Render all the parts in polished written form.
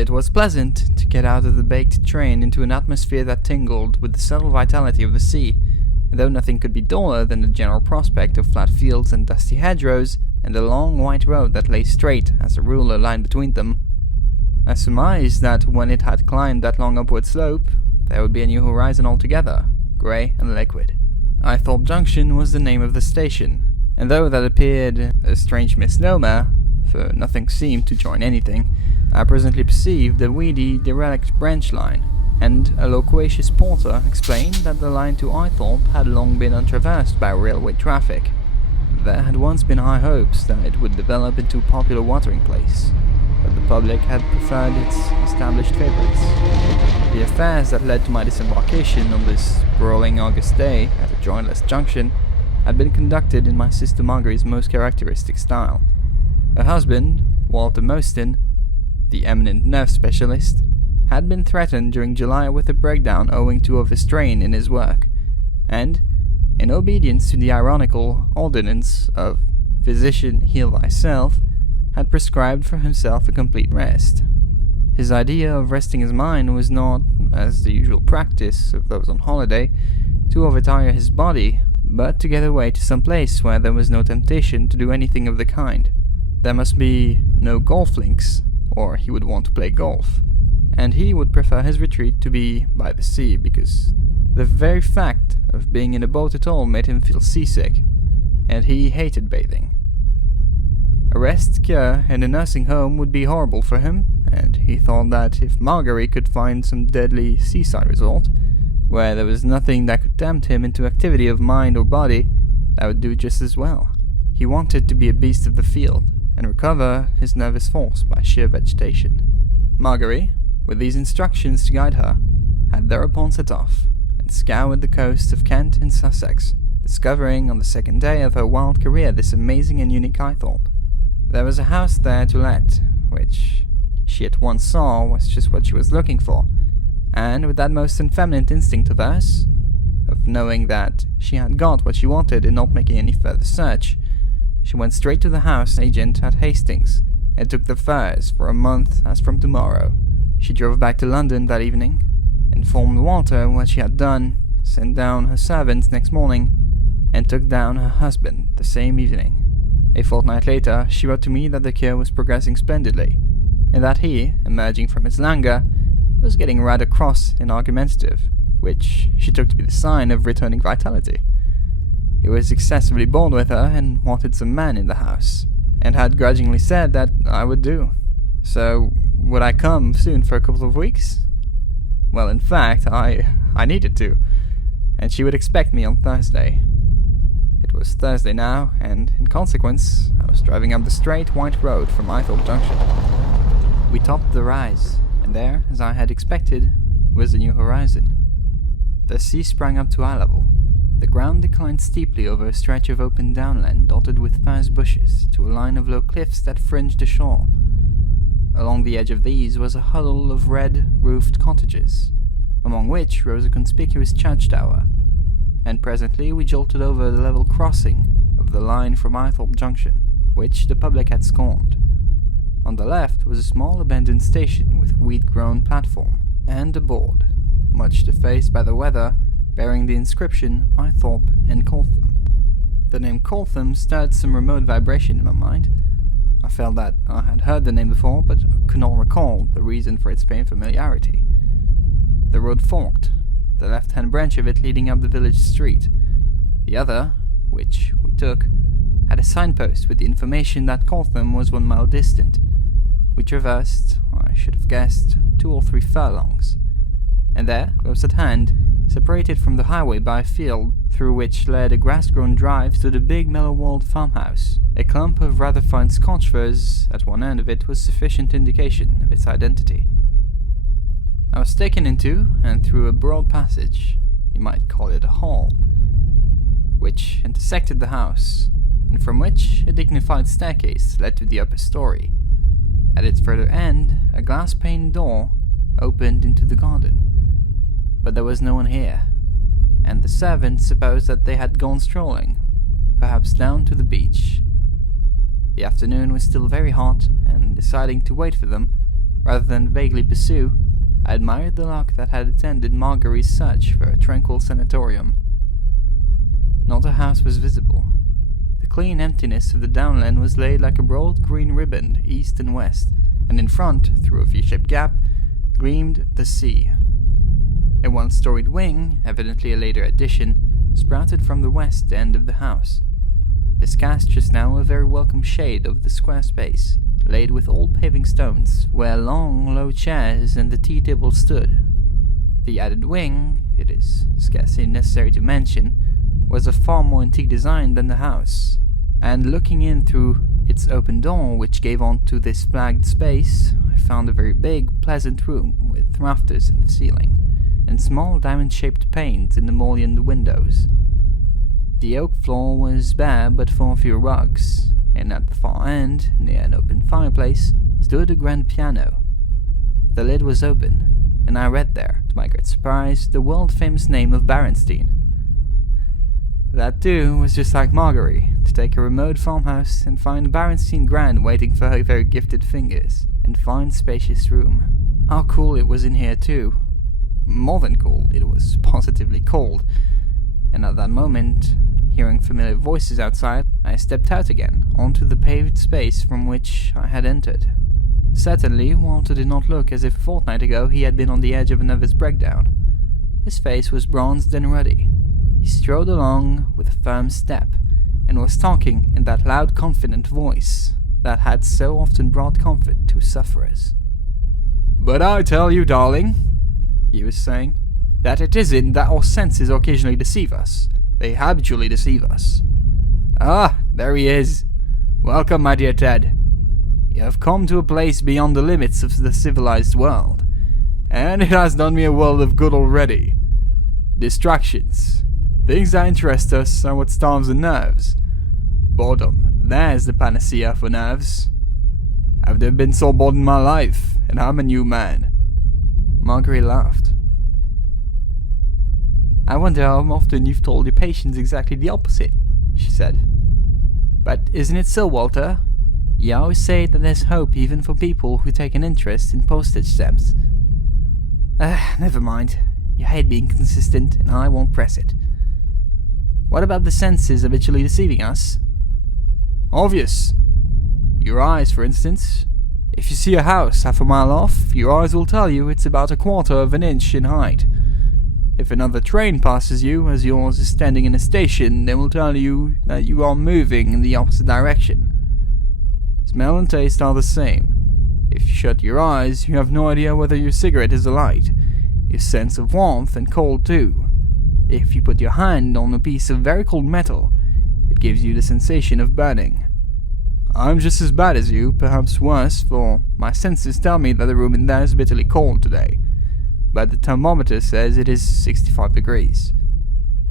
It was pleasant to get out of the baked train into an atmosphere that tingled with the subtle vitality of the sea, though nothing could be duller than the general prospect of flat fields and dusty hedgerows, and the long white road that lay straight as a ruler line between them. I surmised that when it had climbed that long upward slope, there would be a new horizon altogether, grey and liquid. Eythorpe Junction was the name of the station, and though that appeared a strange misnomer, for nothing seemed to join anything, I presently perceived a weedy, derelict branch line, and a loquacious porter explained that the line to Eythorpe had long been untraversed by railway traffic. There had once been high hopes that it would develop into a popular watering place, but the public had preferred its established favourites. The affairs that led to my disembarkation on this broiling August day at a jointless junction had been conducted in my sister Margary's most characteristic style. Her husband, Walter Mostyn, the eminent nerve specialist, had been threatened during July with a breakdown owing to overstrain in his work, and, in obedience to the ironical ordinance of "physician, heal thyself," had prescribed for himself a complete rest. His idea of resting his mind was not, as the usual practice of those on holiday, to overtire his body, but to get away to some place where there was no temptation to do anything of the kind. There must be no golf links, or he would want to play golf, and he would prefer his retreat to be by the sea because the very fact of being in a boat at all made him feel seasick, and he hated bathing. A rest cure in a nursing home would be horrible for him, and he thought that if Margery could find some deadly seaside resort, where there was nothing that could tempt him into activity of mind or body, that would do just as well. He wanted to be a beast of the field, and recover his nervous force by sheer vegetation. Margery, with these instructions to guide her, had thereupon set off, and scoured the coast of Kent and Sussex, discovering on the second day of her wild career this amazing and unique Eythorpe. There was a house there to let, which she at once saw was just what she was looking for, and with that most unfeminine instinct of hers, of knowing that she had got what she wanted and not making any further search, she went straight to the house agent at Hastings, and took the fares for a month as from tomorrow. She drove back to London that evening, informed Walter what she had done, sent down her servants next morning, and took down her husband the same evening. A fortnight later, she wrote to me that the cure was progressing splendidly, and that he, emerging from his languor, was getting rather cross and argumentative, which she took to be the sign of returning vitality. He was excessively bored with her and wanted some man in the house, and had grudgingly said that I would do. So, would I come soon for a couple of weeks? Well, in fact, I needed to, and she would expect me on Thursday. It was Thursday now, and in consequence, I was driving up the straight white road from Eythorpe Junction. We topped the rise, and there, as I had expected, was the new horizon. The sea sprang up to eye level. The ground declined steeply over a stretch of open downland dotted with furze bushes to a line of low cliffs that fringed the shore. Along the edge of these was a huddle of red-roofed cottages, among which rose a conspicuous church tower, and presently we jolted over the level crossing of the line from Eythorpe Junction, which the public had scorned. On the left was a small abandoned station with weed-grown platform, and a board, much defaced by the weather, bearing the inscription Eythorpe and Coltham. The name Coltham stirred some remote vibration in my mind. I felt that I had heard the name before, but could not recall the reason for its faint familiarity. The road forked, the left-hand branch of it leading up the village street. The other, which we took, had a signpost with the information that Coltham was 1 mile distant. We traversed, I should have guessed, 2 or 3 furlongs, and there, close at hand, separated from the highway by a field through which led a grass-grown drive, stood a big mellow-walled farmhouse. A clump of rather fine Scotch firs at one end of it was sufficient indication of its identity. I was taken into and through a broad passage, you might call it a hall, which intersected the house, and from which a dignified staircase led to the upper story. At its further end, a glass-paned door opened into the garden. But there was no one here, and the servants supposed that they had gone strolling, perhaps down to the beach. The afternoon was still very hot, and deciding to wait for them, Rather than vaguely pursue, I admired the luck that had attended Marguerite's search for a tranquil sanatorium. Not a house was visible. The clean emptiness of the downland was laid like a broad green ribbon east and west, and in front, through a V-shaped gap, gleamed the sea. A one-storied wing, evidently a later addition, sprouted from the west end of the house. This cast just now a very welcome shade over the square space, laid with old paving stones, where long, low chairs and the tea table stood. The added wing, it is scarcely necessary to mention, was of far more antique design than the house, and looking in through its open door, which gave onto this flagged space, I found a very big, pleasant room with rafters in the ceiling, and small diamond-shaped panes in the mullioned windows. The oak floor was bare but for a few rugs, and at the far end, near an open fireplace, stood a grand piano. The lid was open, and I read there, to my great surprise, the world-famous name of Berenstein. That, too, was just like Marguerite, to take a remote farmhouse and find Berenstein Grand waiting for her very gifted fingers, and fine spacious room. How cool it was in here, too. More than cool, it was positively cold. And at that moment, hearing familiar voices outside, I stepped out again, onto the paved space from which I had entered. Certainly, Walter did not look as if a fortnight ago he had been on the edge of a nervous breakdown. His face was bronzed and ruddy. He strode along with a firm step, and was talking in that loud, confident voice that had so often brought comfort to sufferers. "But I tell you, darling," he was saying, "that it isn't that our senses occasionally deceive us. They habitually deceive us. Ah, there he is. Welcome, my dear Ted. You have come to a place beyond the limits of the civilized world, and it has done me a world of good already. Distractions. Things that interest us are what starves the nerves. Boredom, there's the panacea for nerves. I've never been so bored in my life, and I'm a new man." Marguerite laughed. "I wonder how often you've told your patients exactly the opposite," she said. "But isn't it so, Walter? You always say that there's hope even for people who take an interest in postage stamps. Never mind. You hate being consistent, and I won't press it. What about the senses habitually deceiving us?" "Obvious. Your eyes, for instance. If you see a house half a mile off, your eyes will tell you it's about 1/4 of an inch in height. If another train passes you as yours is standing in a station, they will tell you that you are moving in the opposite direction. Smell and taste are the same. If you shut your eyes, you have no idea whether your cigarette is alight. Your sense of warmth and cold too. If you put your hand on a piece of very cold metal, it gives you the sensation of burning. I'm just as bad as you, perhaps worse, for my senses tell me that the room in there is bitterly cold today, but the thermometer says it is 65 degrees.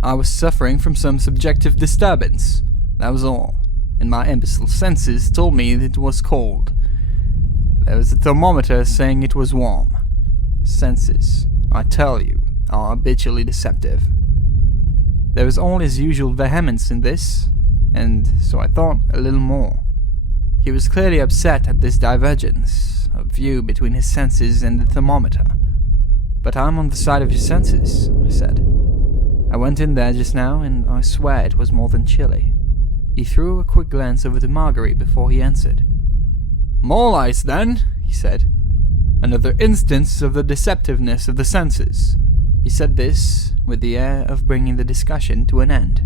I was suffering from some subjective disturbance, that was all, and my imbecile senses told me that it was cold. There was a thermometer saying it was warm. Senses, I tell you, are habitually deceptive. There was all his usual vehemence in this, and so I thought a little more. He was clearly upset at this divergence of view between his senses and the thermometer. "But I'm on the side of your senses," I said. "I went in there just now, and I swear it was more than chilly." He threw a quick glance over to Marguerite before he answered. "More lies, then," he said. "Another instance of the deceptiveness of the senses." He said this with the air of bringing the discussion to an end.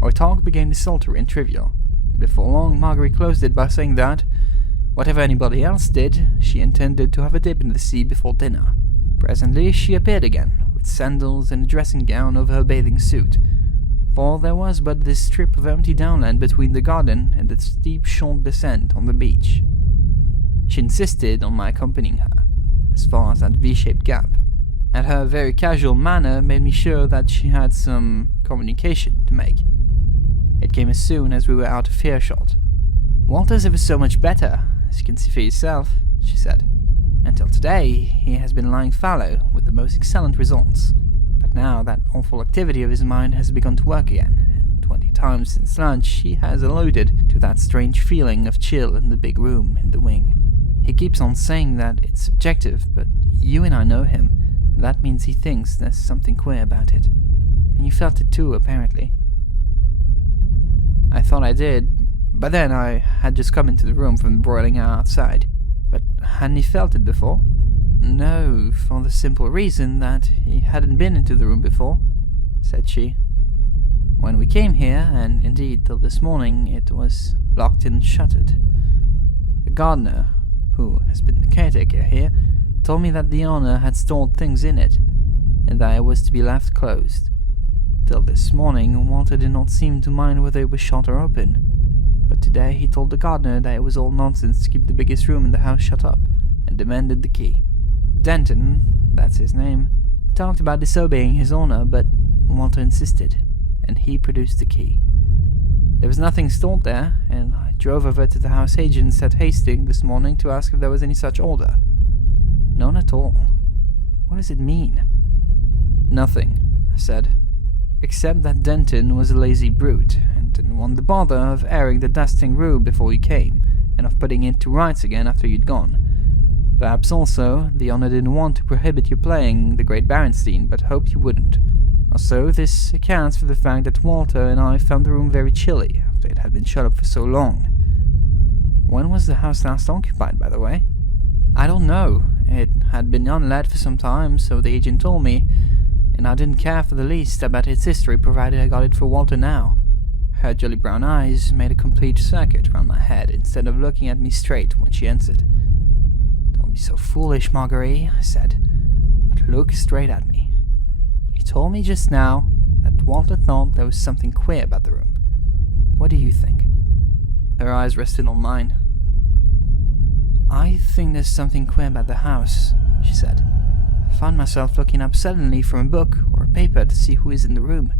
Our talk became desultory and trivial. Before long, Marguerite closed it by saying that, whatever anybody else did, she intended to have a dip in the sea before dinner. Presently she appeared again, with sandals and a dressing gown over her bathing suit, for there was but this strip of empty downland between the garden and the steep short descent on the beach. She insisted on my accompanying her, as far as that V-shaped gap, and her very casual manner made me sure that she had some communication to make. It came as soon as we were out of earshot. "Walter's ever so much better, as you can see for yourself," she said. "Until today, he has been lying fallow with the most excellent results. But now that awful activity of his mind has begun to work again, and 20 times since lunch he has alluded to that strange feeling of chill in the big room in the wing. He keeps on saying that it's subjective, but you and I know him, and that means he thinks there's something queer about it. And you felt it too, apparently. I thought I did, but then I had just come into the room from the broiling air outside. But hadn't he felt it before? No, for the simple reason that he hadn't been into the room before, said she. When we came here, and indeed till this morning, it was locked and shuttered. The gardener, who has been the caretaker here, told me that the owner had stored things in it, and that it was to be left closed. Till this morning, Walter did not seem to mind whether it was shut or open, but today he told the gardener that it was all nonsense to keep the biggest room in the house shut up, and demanded the key. Denton, that's his name, talked about disobeying his owner, but Walter insisted, and he produced the key. There was nothing stored there, and I drove over to the house agents at Hastings this morning to ask if there was any such order. None at all. What does it mean? Nothing, I said, except that Denton was a lazy brute, and didn't want the bother of airing the dusting room before you came, and of putting it to rights again after you'd gone. Perhaps also, the owner didn't want to prohibit you playing the Great Berenstain, but hoped you wouldn't. Also, this accounts for the fact that Walter and I found the room very chilly after it had been shut up for so long. When was the house last occupied, by the way? I don't know. It had been unlet for some time, so the agent told me, and I didn't care for the least about its history provided I got it for Walter now. Her jolly brown eyes made a complete circuit round my head instead of looking at me straight when she answered. Don't be so foolish, Marguerite, I said, but look straight at me. You told me just now that Walter thought there was something queer about the room. What do you think? Her eyes rested on mine. I think there's something queer about the house, she said. I found myself looking up suddenly from a book or a paper to see who is in the room,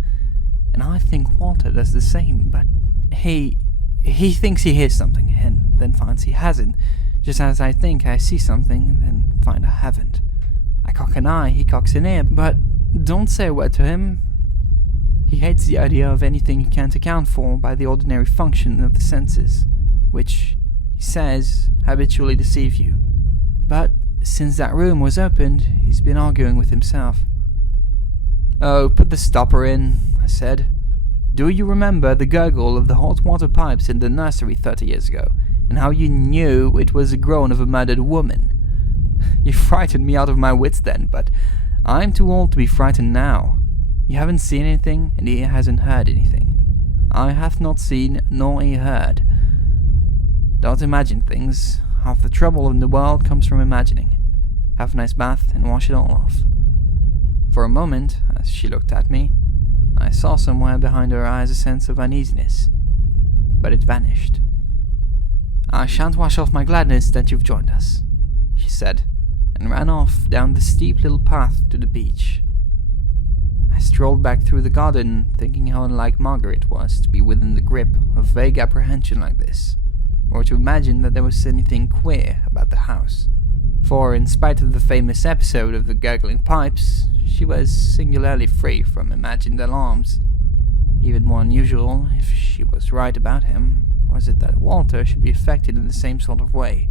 and I think Walter does the same, but he thinks he hears something, and then finds he hasn't, just as I think I see something, then find I haven't. I cock an eye, he cocks an ear, but don't say a word to him. He hates the idea of anything he can't account for by the ordinary function of the senses, which, he says, habitually deceive you. But since that room was opened, he's been arguing with himself. Oh, put the stopper in, I said. Do you remember the gurgle of the hot water pipes in the nursery 30 years ago, and how you knew it was the groan of a murdered woman? You frightened me out of my wits then, but I'm too old to be frightened now. You haven't seen anything, and he hasn't heard anything. I have not seen, nor he heard. Don't imagine things. Half the trouble in the world comes from imagining. Have a nice bath and wash it all off. For a moment, as she looked at me, I saw somewhere behind her eyes a sense of uneasiness, but it vanished. I shan't wash off my gladness that you've joined us, she said, and ran off down the steep little path to the beach. I strolled back through the garden, thinking how unlike Margaret was to be within the grip of vague apprehension like this, or to imagine that there was anything queer about the house. For, in spite of the famous episode of the gurgling pipes, she was singularly free from imagined alarms. Even more unusual, if she was right about him, was it that Walter should be affected in the same sort of way.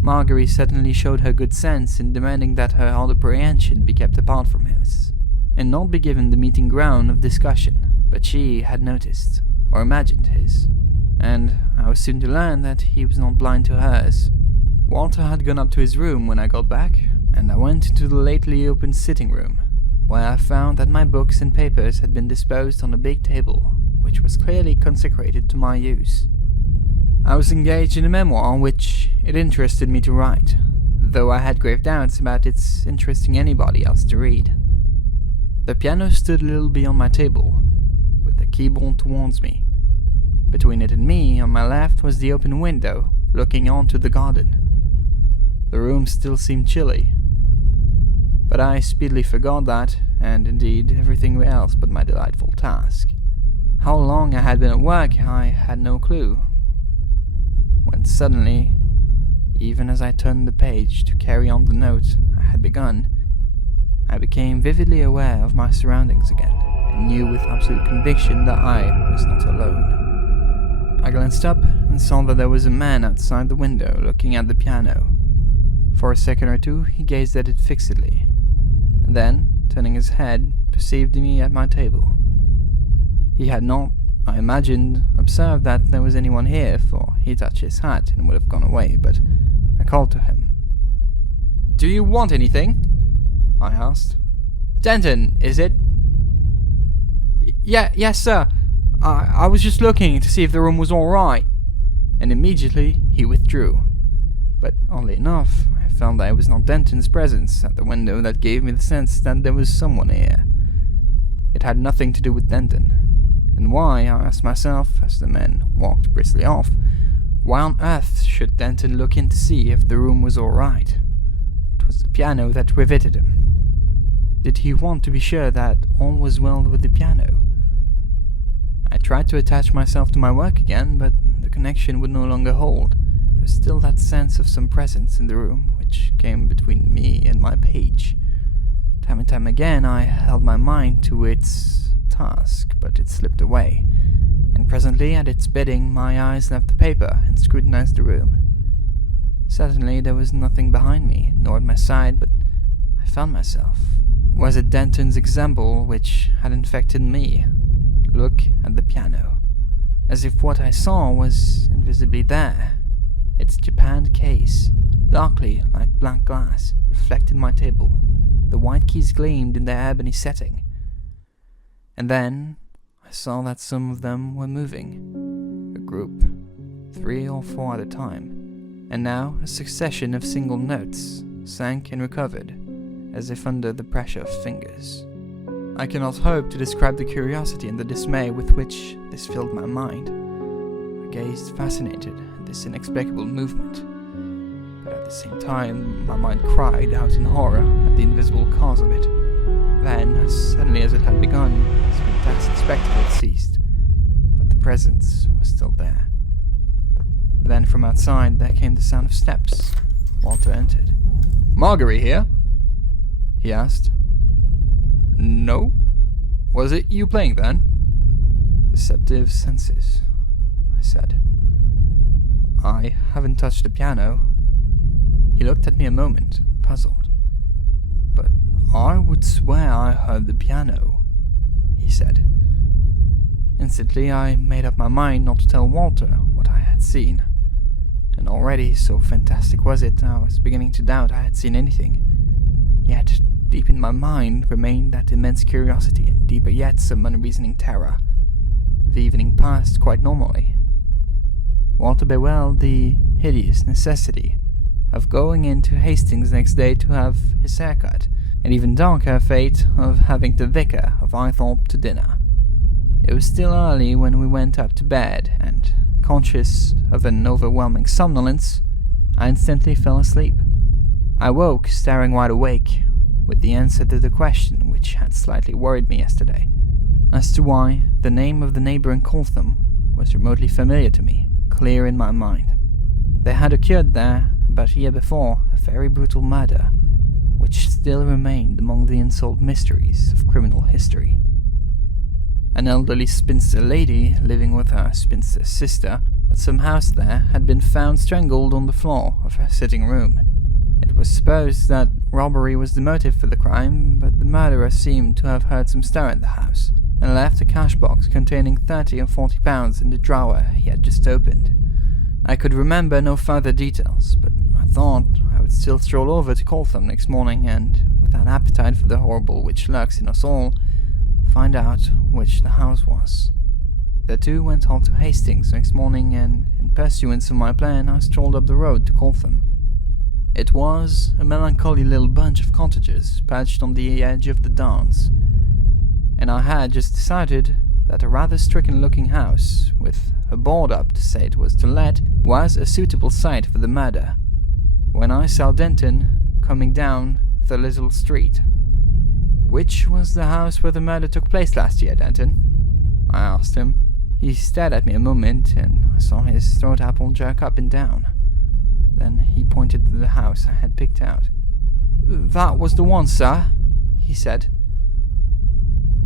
Marguerite certainly showed her good sense in demanding that her odd apprehension be kept apart from his, and not be given the meeting ground of discussion, but she had noticed, or imagined his, and I was soon to learn that he was not blind to hers. Walter had gone up to his room when I got back, and I went into the lately opened sitting room, where I found that my books and papers had been disposed on a big table, which was clearly consecrated to my use. I was engaged in a memoir which it interested me to write, though I had grave doubts about its interesting anybody else to read. The piano stood a little beyond my table, with the keyboard towards me. Between it and me, on my left, was the open window, looking onto the garden. The room still seemed chilly, but I speedily forgot that, and indeed everything else but my delightful task. How long I had been at work, I had no clue. When suddenly, even as I turned the page to carry on the note I had begun, I became vividly aware of my surroundings again, and knew with absolute conviction that I was not alone. I glanced up and and saw that there was a man outside the window looking at the piano. For a second or two he gazed at it fixedly, and then, turning his head, perceived me at my table. He had not, I imagined, observed that there was anyone here, for he touched his hat and would have gone away, but I called to him. "Do you want anything?" I asked. "Denton, is it?" Yes, sir. I was just looking to see if the room was all right." And immediately he withdrew. But oddly enough, I found that it was not Denton's presence at the window that gave me the sense that there was someone here. It had nothing to do with Denton. And why, I asked myself, as the man walked briskly off, why on earth should Denton look in to see if the room was all right? It was the piano that riveted him. Did he want to be sure that all was well with the piano? I tried to attach myself to my work again, but the connection would no longer hold. There was still that sense of some presence in the room, which came between me and my page. Time and time again I held my mind to its task, but it slipped away, and presently, at its bidding, my eyes left the paper and scrutinized the room. Certainly there was nothing behind me, nor at my side, but I found myself. Was it Denton's example which had infected me? Look at the piano. As if what I saw was invisibly there. Its japanned case, darkly like black glass, reflected my table. The white keys gleamed in their ebony setting. And then I saw that some of them were moving. A group, 3 or 4 at a time. And now a succession of single notes sank and recovered, as if under the pressure of fingers. I cannot hope to describe the curiosity and the dismay with which this filled my mind. I gazed fascinated at this inexplicable movement, but at the same time my mind cried out in horror at the invisible cause of it. Then, as suddenly as it had begun, this fantastic spectacle ceased, but the presence was still there. Then from outside there came the sound of steps. Walter entered. "Marguerite here?" he asked. "No? Was it you playing then?" "Deceptive senses," I said. "I haven't touched the piano." He looked at me a moment, puzzled. "But I would swear I heard the piano," he said. Instantly I made up my mind not to tell Walter what I had seen. And already, so fantastic was it, I was beginning to doubt I had seen anything. Yet, deep in my mind remained that immense curiosity, and deeper yet some unreasoning terror. The evening passed quite normally. Walter bewailed the hideous necessity of going into Hastings next day to have his hair cut, and even darker fate of having the vicar of Eythorpe to dinner. It was still early when we went up to bed, and, conscious of an overwhelming somnolence, I instantly fell asleep. I woke, staring wide awake, with the answer to the question which had slightly worried me yesterday, as to why the name of the neighbor in Coltham was remotely familiar to me, clear in my mind. There had occurred there, about a year before, a very brutal murder, which still remained among the unsolved mysteries of criminal history. An elderly spinster lady, living with her spinster sister, at some house there, had been found strangled on the floor of her sitting room. It was supposed that robbery was the motive for the crime, but the murderer seemed to have heard some stir in the house, and left a cash box containing 30 or 40 pounds in the drawer he had just opened. I could remember no further details, but I thought I would still stroll over to Coltham next morning and, with an appetite for the horrible which lurks in us all, find out which the house was. The two went on to Hastings next morning, and, in pursuance of my plan, I strolled up the road to Coltham. It was a melancholy little bunch of cottages perched on the edge of the downs, and I had just decided that a rather stricken-looking house, with a board up to say it was to let, was a suitable site for the murder, when I saw Denton coming down the little street. "Which was the house where the murder took place last year, Denton?" I asked him. He stared at me a moment, and I saw his throat apple jerk up and down. Then he pointed to the house I had picked out. "That was the one, sir," he said.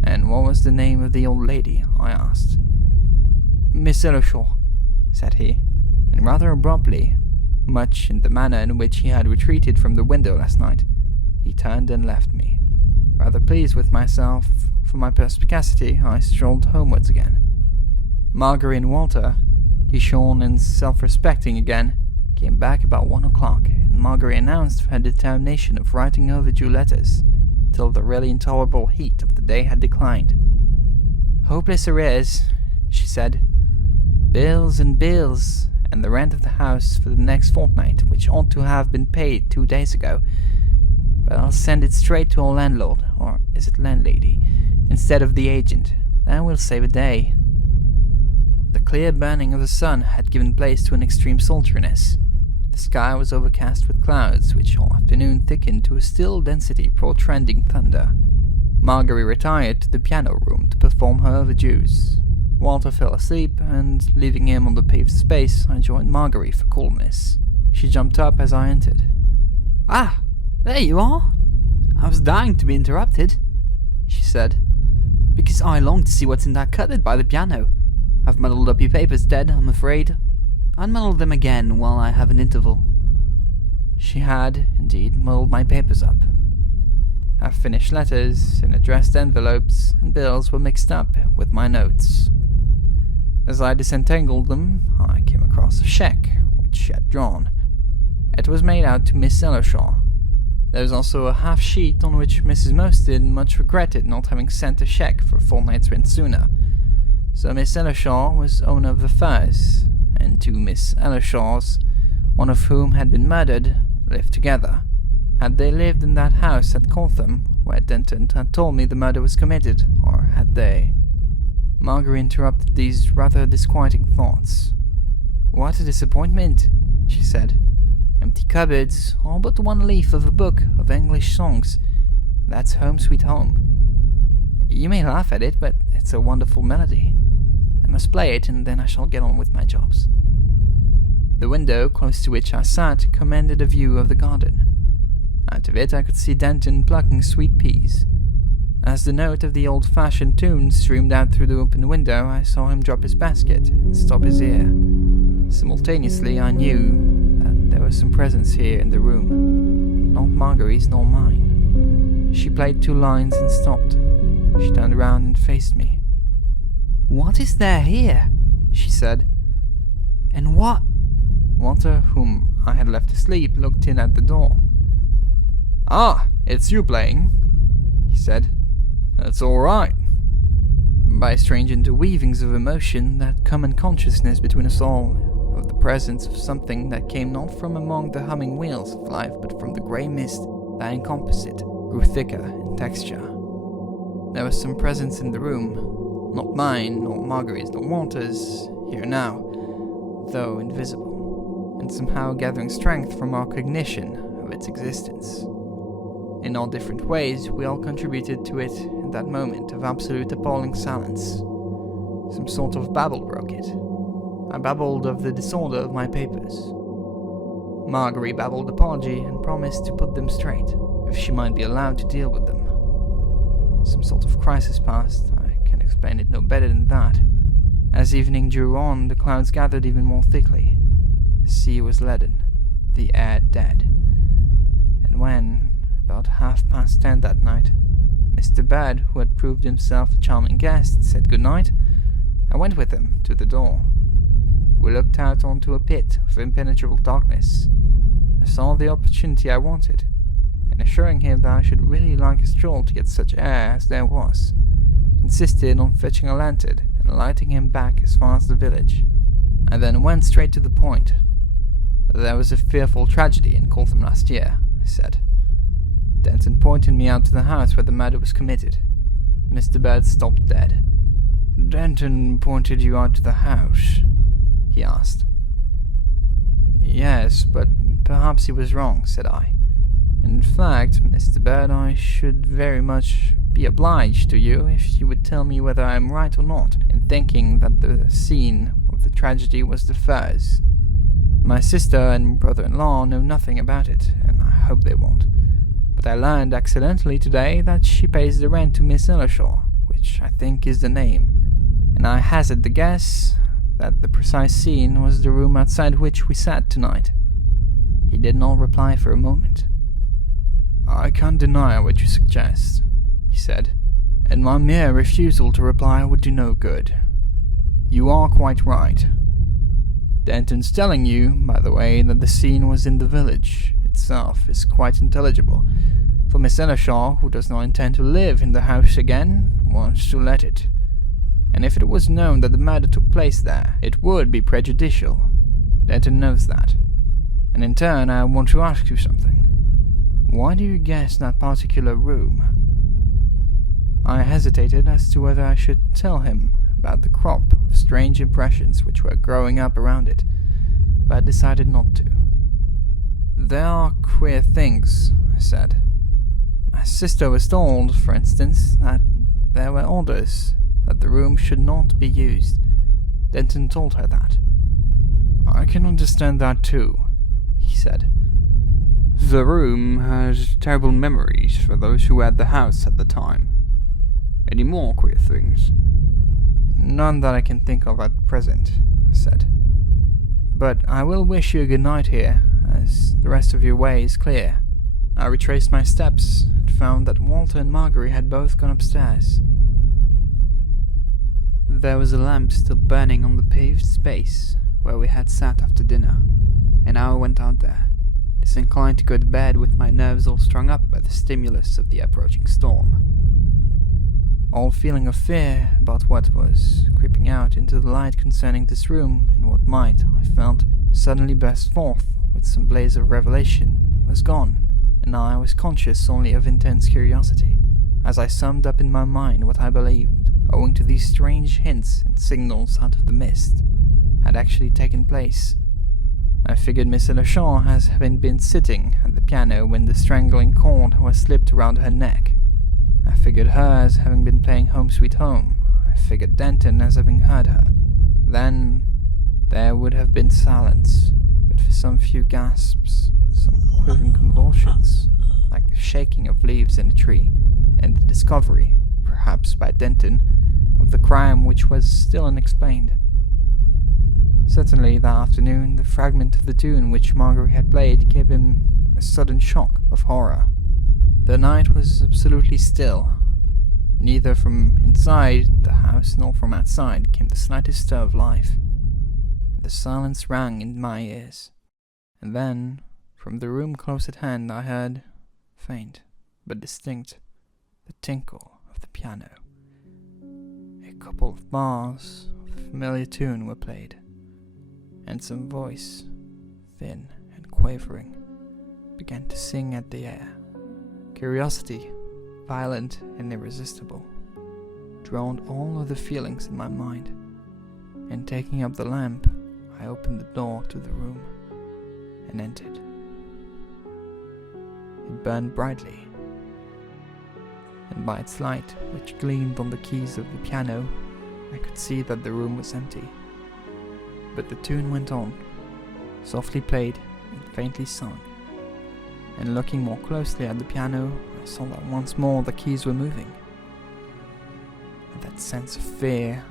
"And what was the name of the old lady?" I asked. "Miss Ellershaw," said he. and rather abruptly, much in the manner in which he had retreated from the window last night, he turned and left me. Rather pleased with myself for my perspicacity, I strolled homewards again. Marguerite and Walter, he shone and self-respecting again, came back about 1 o'clock, and Marguerite announced her determination of writing overdue letters, till the really intolerable heat of the day had declined. "Hopeless arrears," she said. "Bills and bills, and the rent of the house for the next fortnight, which ought to have been paid 2 days ago. But I'll send it straight to our landlord, or is it landlady, instead of the agent. That will save a day." The clear burning of the sun had given place to an extreme sultriness. The sky was overcast with clouds, which all afternoon thickened to a still density portending thunder. Marguerite retired to the piano room to perform her overdues. Walter fell asleep, and, leaving him on the paved space, I joined Marguerite for coolness. She jumped up as I entered. "Ah, there you are! I was dying to be interrupted," she said, "because I long to see what's in that cupboard by the piano. I've muddled up your papers, Ted, I'm afraid. Unmuddle them again while I have an interval." She had, indeed, muddled my papers up. Half-finished letters, in addressed envelopes, and bills were mixed up with my notes. As I disentangled them, I came across a cheque, which she had drawn. It was made out to Miss Ellershaw. There was also a half-sheet on which Mrs. Mostyn much regretted not having sent a cheque for a fortnight's rent sooner. So Miss Ellershaw was owner of the first, and 2 Miss Ellershaws, one of whom had been murdered, lived together. Had they lived in that house at Coltham, where Denton had told me the murder was committed, or had they? Marguerite interrupted these rather disquieting thoughts. "What a disappointment," she said. "Empty cupboards, all but 1 leaf of a book of English songs. That's Home Sweet Home. You may laugh at it, but it's a wonderful melody. I must play it, and then I shall get on with my jobs." The window, close to which I sat, commanded a view of the garden. Out of it I could see Denton plucking sweet peas. As the note of the old-fashioned tune streamed out through the open window, I saw him drop his basket and stop his ear. Simultaneously I knew that there was some presence here in the room, not Marguerite's nor mine. She played 2 lines and stopped. She turned around and faced me. "What is there here?" she said. "And what—" Walter, whom I had left asleep, looked in at the door. "Ah, it's you playing," he said. "That's all right." By strange interweavings of emotion, that common consciousness between us all, of the presence of something that came not from among the humming wheels of life, but from the grey mist that encompassed it, grew thicker in texture. There was some presence in the room, not mine, nor Marguerite's, nor Walter's, here now, though invisible, and somehow gathering strength from our cognition of its existence. In all different ways, we all contributed to it in that moment of absolute appalling silence. Some sort of babble broke it. I babbled of the disorder of my papers. Marguerite babbled apology and promised to put them straight, if she might be allowed to deal with them. Some sort of crisis passed. I can explain it no better than that. As evening drew on, the clouds gathered even more thickly. The sea was leaden, the air dead. And when, about 10:30 that night, Mr. Bird, who had proved himself a charming guest, said good night, I went with him to the door. We looked out onto a pit of impenetrable darkness. I saw the opportunity I wanted, and assuring him that I should really like a stroll to get such air as there was, insisted on fetching a lantern and lighting him back as far as the village. I then went straight to the point. "There was a fearful tragedy in Coltham last year," I said. Denton pointed me out to the house where the murder was committed. Mr. Bird stopped dead. "Denton pointed you out to the house?" he asked. "Yes, but perhaps he was wrong," said I. "In fact, Mr. Bird, I should very much be obliged to you if you would tell me whether I am right or not in thinking that the scene of the tragedy was the Firs. My sister and brother-in-law know nothing about it, and I hope they won't. But I learned accidentally today that she pays the rent to Miss Ellershaw, which I think is the name, and I hazard the guess that the precise scene was the room outside which we sat tonight. He did not reply for a moment. "I can't deny what you suggest," he said, "and my mere refusal to reply would do no good. You are quite right. Denton's telling you, by the way, that the scene was in the village itself is quite intelligible, for Miss Ellershaw, who does not intend to live in the house again, wants to let it. And if it was known that the murder took place there, it would be prejudicial. Denton knows that. And in turn, I want to ask you something. Why do you guess that particular room?" I hesitated as to whether I should tell him about the crop of strange impressions which were growing up around it, but decided not to. "There are queer things," I said. "My sister was told, for instance, that there were orders that the room should not be used. Denton told her that." "I can understand that too," he said. "The room has terrible memories for those who had the house at the time. Any more queer things?" "None that I can think of at present," I said. "But I will wish you a good night here, as the rest of your way is clear." I retraced my steps and found that Walter and Margery had both gone upstairs. There was a lamp still burning on the paved space where we had sat after dinner, and I went out there, disinclined to go to bed with my nerves all strung up by the stimulus of the approaching storm. All feeling of fear about what was creeping out into the light concerning this room and what might, I felt, suddenly burst forth with some blaze of revelation was gone, and now I was conscious only of intense curiosity, as I summed up in my mind what I believed, owing to these strange hints and signals out of the mist, had actually taken place. I figured Miss Ellershaw as having been sitting at the piano when the strangling cord was slipped around her neck. I figured her as having been playing Home Sweet Home. I figured Denton as having heard her. Then there would have been silence, but for some few gasps, some quivering convulsions, like the shaking of leaves in a tree, and the discovery, perhaps by Denton, of the crime which was still unexplained. Certainly that afternoon the fragment of the tune which Margery had played gave him a sudden shock of horror. The night was absolutely still. Neither from inside the house nor from outside came the slightest stir of life. The silence rang in my ears. And then, from the room close at hand, I heard, faint but distinct, the tinkle of the piano. A couple of bars of a familiar tune were played, and some voice, thin and quavering, began to sing at the air. Curiosity, violent and irresistible, drowned all other feelings in my mind, and taking up the lamp, I opened the door to the room and entered. It burned brightly, and by its light, which gleamed on the keys of the piano, I could see that the room was empty. But the tune went on, softly played and faintly sung, and looking more closely at the piano, I saw that once more the keys were moving. And that sense of fear,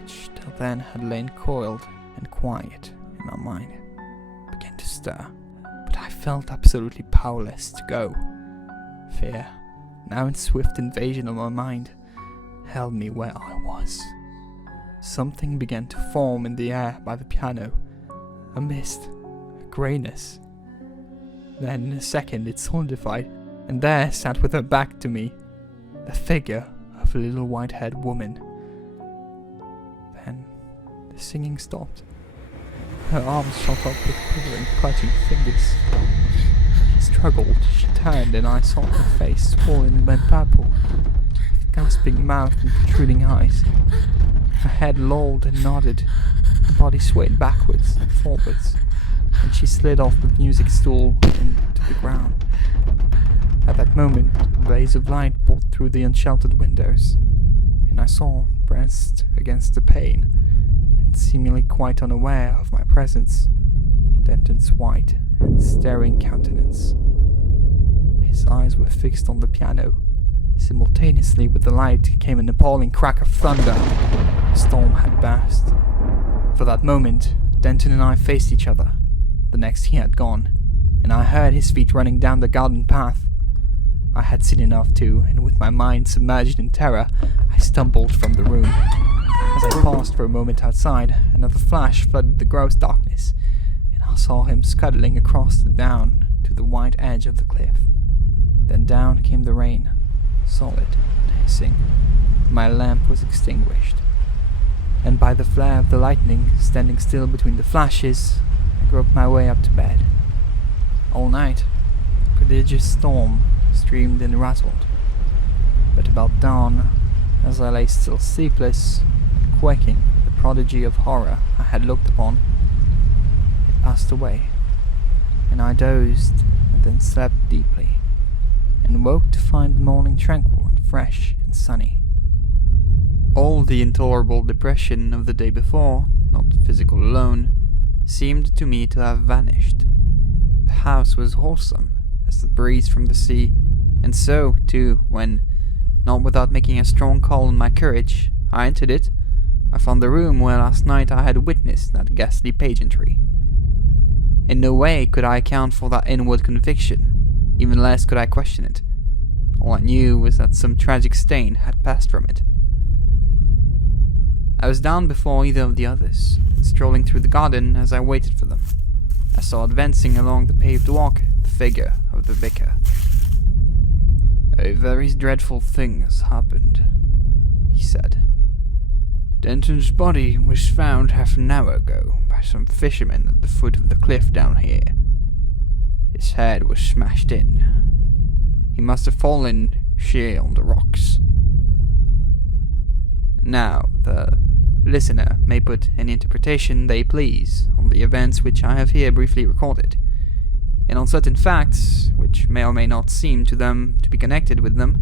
which till then had lain coiled and quiet in my mind, began to stir. But I felt absolutely powerless to go. Fear, now in swift invasion of my mind, held me where I was. Something began to form in the air by the piano, a mist, a greyness. Then in a second it solidified, and there sat with her back to me, the figure of a little white-haired woman. Then the singing stopped. Her arms shot up with quivering, clutching fingers. She struggled, she turned, and I saw her face swollen and went purple, with gasping mouth and protruding eyes. Her head lolled and nodded, her body swayed backwards and forwards, and she slid off the music stool into the ground. At that moment, a blaze of light poured through the unsheltered windows, and I saw, pressed against the pane, and seemingly quite unaware of my presence, Denton's white and staring countenance. His eyes were fixed on the piano. Simultaneously with the light came an appalling crack of thunder. A storm had burst. For that moment, Denton and I faced each other. The next he had gone, and I heard his feet running down the garden path. I had seen enough too, and with my mind submerged in terror, I stumbled from the room. As I paused for a moment outside, another flash flooded the gross darkness, and I saw him scuttling across the down to the white edge of the cliff. Then down came the rain, solid and hissing. My lamp was extinguished, and by the flare of the lightning standing still between the flashes, I groped my way up to bed. All night, a prodigious storm streamed and rattled, but about dawn, as I lay still sleepless, and quaking at the prodigy of horror I had looked upon, it passed away, and I dozed and then slept deeply, and woke to find the morning tranquil and fresh and sunny. All the intolerable depression of the day before, not physical alone, seemed to me to have vanished. The house was wholesome as the breeze from the sea, and so, too, when, not without making a strong call on my courage, I entered it, I found the room where last night I had witnessed that ghastly pageantry. In no way could I account for that inward conviction, even less could I question it. All I knew was that some tragic stain had passed from it. I was down before either of the others, and strolling through the garden as I waited for them. I saw advancing along the paved walk the figure of the vicar. "A very dreadful thing has happened," he said. "Denton's body was found half an hour ago by some fishermen at the foot of the cliff down here. His head was smashed in. He must have fallen sheer on the rocks." Now, the listener may put any interpretation they please on the events which I have here briefly recorded, and on certain facts which may or may not seem to them to be connected with them,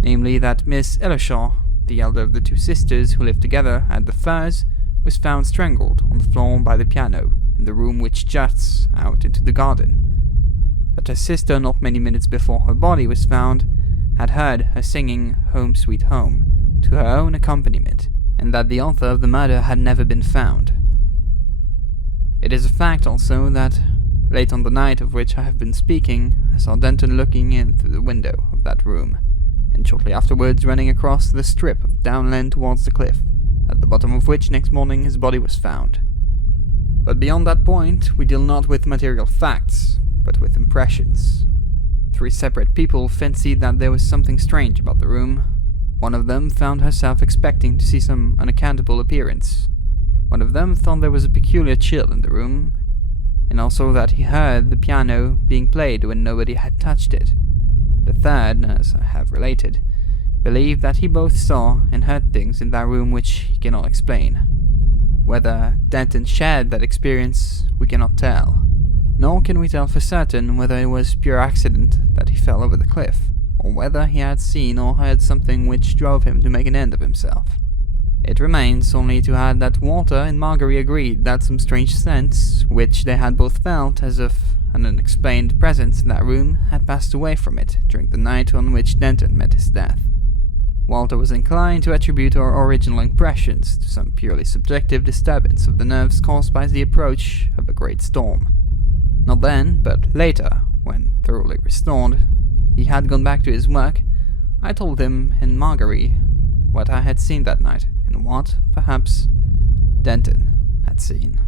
namely that Miss Ellershaw, the elder of the two sisters who lived together at the Firs, was found strangled on the floor by the piano in the room which juts out into the garden, that her sister, not many minutes before her body was found, had heard her singing Home Sweet Home to her own accompaniment, and that the author of the murder had never been found. It is a fact also that, late on the night of which I have been speaking, I saw Denton looking in through the window of that room, and shortly afterwards running across the strip of downland towards the cliff, at the bottom of which next morning his body was found. But beyond that point, we deal not with material facts, but with impressions. 3 separate people fancied that there was something strange about the room. One of them found herself expecting to see some unaccountable appearance. One of them thought there was a peculiar chill in the room, and also that he heard the piano being played when nobody had touched it. The third, as I have related, believed that he both saw and heard things in that room which he cannot explain. Whether Denton shared that experience, we cannot tell, nor can we tell for certain whether it was pure accident that he fell over the cliff, or whether he had seen or heard something which drove him to make an end of himself. It remains only to add that Walter and Margery agreed that some strange sense, which they had both felt as of an unexplained presence in that room, had passed away from it during the night on which Denton met his death. Walter was inclined to attribute our original impressions to some purely subjective disturbance of the nerves caused by the approach of a great storm. Not then, but later, when thoroughly restored, he had gone back to his work, I told him and Margery what I had seen that night, and what, perhaps, Denton had seen.